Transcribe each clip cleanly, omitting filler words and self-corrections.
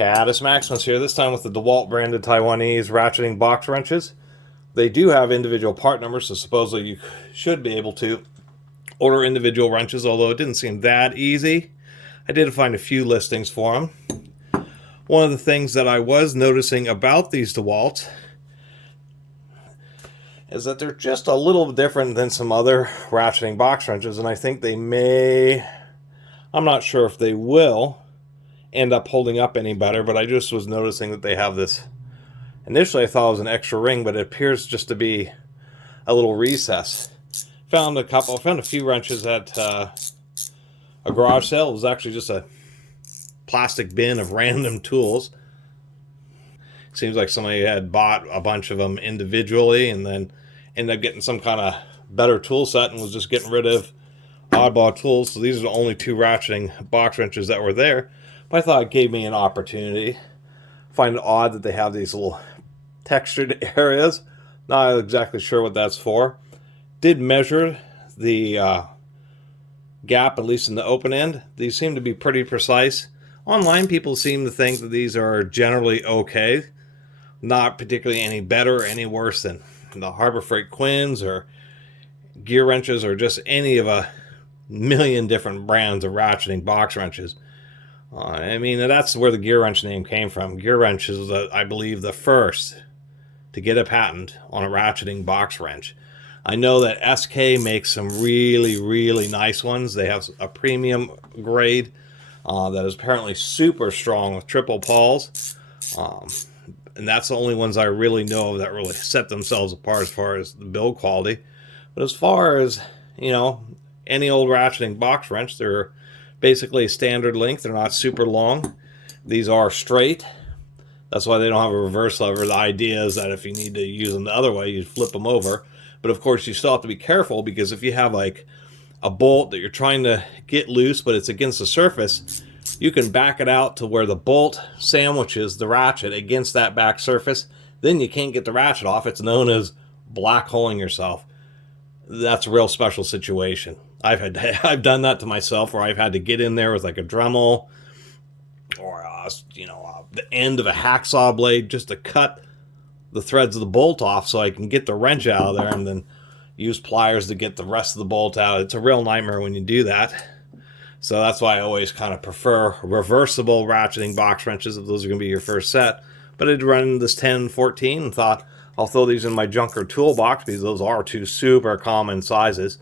Catus Maximus here, this time with the DeWalt branded Taiwanese ratcheting box wrenches. They do have individual part numbers, so supposedly you should be able to order individual wrenches, although it didn't seem that easy. I did find a few listings for them. One of the things that I was noticing about these DeWalt is that they're just a little different than some other ratcheting box wrenches, and I think they may, I'm not sure if they will end up holding up any better, but I just was noticing that they have this. Initially I thought it was an extra ring, but it appears just to be a little recess. Found a few wrenches at a garage sale. It was actually just a plastic bin of random tools. Seems like somebody had bought a bunch of them individually and then ended up getting some kind of better tool set and was just getting rid of oddball tools. So these are the only two ratcheting box wrenches that were there. But I thought it gave me an opportunity. I find it odd that they have these little textured areas. Not exactly sure what that's for. Did measure the gap, at least in the open end. These seem to be pretty precise. Online, people seem to think that these are generally okay. Not particularly any better or any worse than the Harbor Freight Quins or gear wrenches or just any of a million different brands of ratcheting box wrenches. I mean, that's where the gear wrench name came from. Gear wrench is, I believe, the first to get a patent on a ratcheting box wrench. I know that SK makes some really, really nice ones. They have a premium grade that is apparently super strong with triple pawls. And that's the only ones I really know of that really set themselves apart as far as the build quality. But as far as, you know, any old ratcheting box wrench, they're basically a standard length. They're not super long. These are straight. That's why they don't have a reverse lever. The idea is that if you need to use them the other way, you flip them over. But of course, you still have to be careful, because if you have like a bolt that you're trying to get loose, but it's against the surface, you can back it out to where the bolt sandwiches the ratchet against that back surface. Then you can't get the ratchet off. It's known as black holing yourself. That's a real special situation. I've done that to myself, where I've had to get in there with like a Dremel or the end of a hacksaw blade just to cut the threads of the bolt off so I can get the wrench out of there, and then use pliers to get the rest of the bolt out. It's a real nightmare when you do that. So that's why I always kind of prefer reversible ratcheting box wrenches if those are going to be your first set. But I'd run this 10-14 and thought I'll throw these in my junker toolbox, because those are two super common sizes.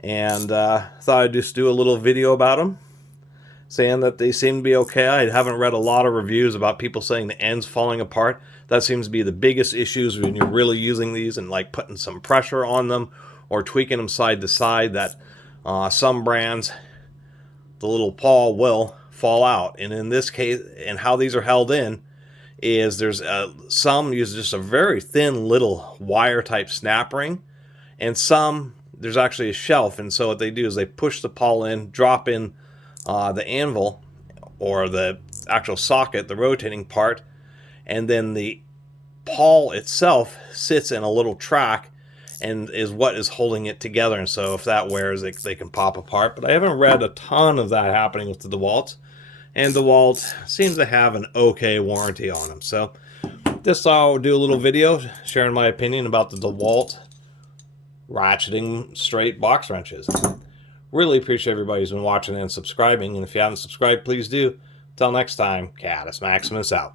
And thought I'd just do a little video about them, saying that they seem to be okay. I haven't read a lot of reviews about people saying the ends falling apart. That seems to be the biggest issues when you're really using these and like putting some pressure on them or tweaking them side to side, that some brands, the little pawl will fall out. And in this case, and how these are held in, is there's some use just a very thin little wire type snap ring, and some there's actually a shelf. And so what they do is they push the pawl in, drop in the anvil or the actual socket, the rotating part, and then the pawl itself sits in a little track and is what is holding it together. And so if that wears, they can pop apart. But I haven't read a ton of that happening with the DeWalt. And DeWalt seems to have an okay warranty on them. So just I'll do a little video sharing my opinion about the DeWalt ratcheting straight box wrenches. Really appreciate everybody who's been watching and subscribing. And if you haven't subscribed, please do. Until next time, Catus Maximus out.